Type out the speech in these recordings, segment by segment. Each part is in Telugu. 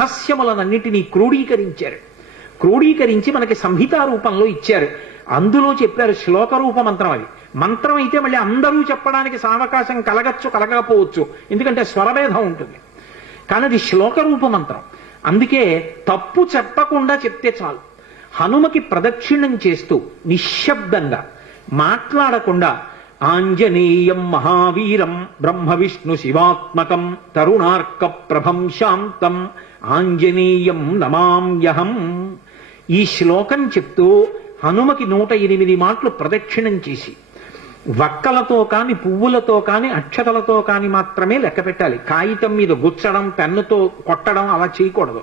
రహస్యములనన్నిటినీ క్రోడీకరించారు. క్రోడీకరించి మనకి సంహితా రూపంలో ఇచ్చారు. అందులో చెప్పారు శ్లోక రూప మంత్రం. అది మంత్రం అయితే మళ్ళీ అందరూ చెప్పడానికి సావకాశం కలగచ్చు కలగకపోవచ్చు, ఎందుకంటే స్వరభేదం ఉంటుంది. కానీ అది శ్లోక రూప మంత్రం. అందుకే తప్పు చెప్పకుండా చెప్తే చాలు. హనుమకి ప్రదక్షిణం చేస్తూ నిశ్శబ్దంగా మాట్లాడకుండా ఆంజనేయం మహావీరం బ్రహ్మ విష్ణు శివాత్మకం తరుణార్క ప్రభం శాంతం ఆంజనేయం నమామ్యహం, ఈ శ్లోకం చెప్తూ హనుమకి 108 మాటలు ప్రదక్షిణం చేసి వక్కలతో కాని పువ్వులతో కాని అక్షతలతో కాని మాత్రమే లెక్క పెట్టాలి. కాగితం మీద గుచ్చడం పెన్నుతో కొట్టడం అలా చేయకూడదు.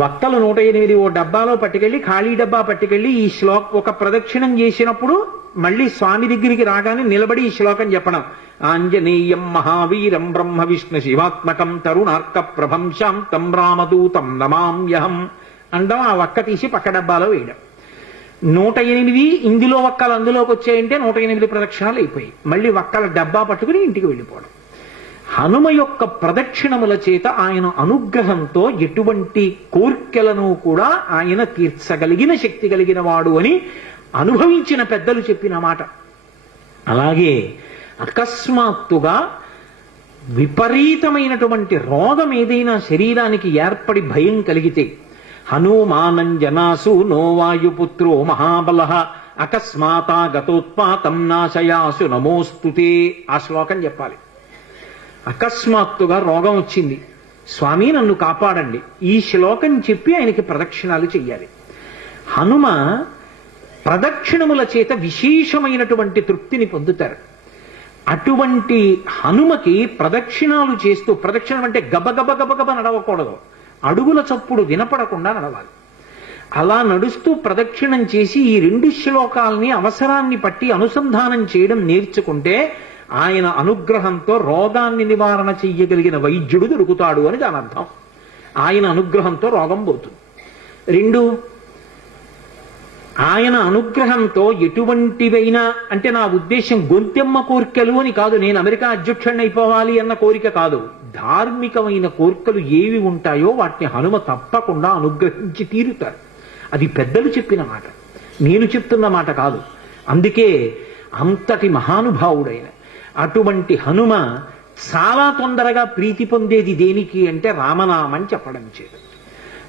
వక్కలు 108 ఓ డబ్బాలో పట్టుకెళ్ళి ఖాళీ డబ్బా పట్టుకెళ్ళి ఈ ఒక ప్రదక్షిణం చేసినప్పుడు మళ్ళీ స్వామి దగ్గరికి రాగానే నిలబడి ఈ శ్లోకం చెప్పడం. ఆంజనేయం మహావీరం బ్రహ్మ విష్ణు శివాత్మకం తరుణార్క ప్రభం శాంతం రామదూతం నమామ్యహం అండం. ఆ వక్క తీసి పక్క డబ్బాలో వేయడం. 108 ఇందులో వక్కలు అందులోకి వచ్చాయంటే 108 ప్రదక్షిణాలు అయిపోయి మళ్ళీ వక్కల డబ్బా పట్టుకుని ఇంటికి వెళ్ళిపోవడం. హనుమ యొక్క ప్రదక్షిణముల చేత ఆయన అనుగ్రహంతో ఎటువంటి కోర్కెలను కూడా ఆయన తీర్చగలిగిన శక్తి కలిగిన వాడు అని అనుభవించిన పెద్దలు చెప్పిన మాట. అలాగే అకస్మాత్తుగా విపరీతమైనటువంటి రోగం ఏదైనా శరీరానికి ఏర్పడి భయం కలిగితే హనుమానంజనాసు నోవాయుపుత్రో మహాబల అకస్మాతా గతోత్పాతం నాశయాసు నమోస్తుతే, ఆ శ్లోకం చెప్పాలి. అకస్మాత్తుగా రోగం వచ్చింది, స్వామి నన్ను కాపాడండి, ఈ శ్లోకం చెప్పి ఆయనకి ప్రదక్షిణాలు చెయ్యాలి. హనుమ ప్రదక్షిణముల చేత విశేషమైనటువంటి తృప్తిని పొందుతారు. అటువంటి హనుమకి ప్రదక్షిణాలు చేస్తూ, ప్రదక్షిణం అంటే గబగబ గబగబ నడవకూడదు, అడుగుల చప్పుడు వినపడకుండా నడవాలి. అలా నడుస్తూ ప్రదక్షిణం చేసి ఈ 2 శ్లోకాలని అవసరాన్ని పట్టి అనుసంధానం చేయడం నేర్చుకుంటే ఆయన అనుగ్రహంతో రోగాన్ని నివారణ చెయ్యగలిగిన వైద్యుడు దొరుకుతాడు అని దాని అర్థం. ఆయన అనుగ్రహంతో రోగం పోతుంది. 2, ఆయన అనుగ్రహంతో ఎటువంటివైనా, అంటే నా ఉద్దేశం గొంతెమ్మ కోరికలు అని కాదు, నేను అమెరికా అధ్యక్షుడిని అయిపోవాలి అన్న కోరిక కాదు. ధార్మికమైన కోరికలు ఏవి ఉంటాయో వాటిని హనుమ తప్పకుండా అనుగ్రహించి తీరుతారు. అది పెద్దలు చెప్పిన మాట, నేను చెప్తున్న మాట కాదు. అందుకే అంతటి మహానుభావుడైన అటువంటి హనుమ చాలా తొందరగా ప్రీతి పొందేది దేనికి అంటే రామనామం చెప్పడం చేత.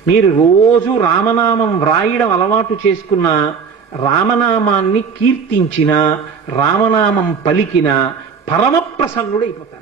మీరు రోజు రామనామం వ్రాయడం అలవాటు చేసుకున్న, రామనామాన్ని కీర్తించిన, రామనామం పలికిన పరమ ప్రసన్నుడైపోతారు.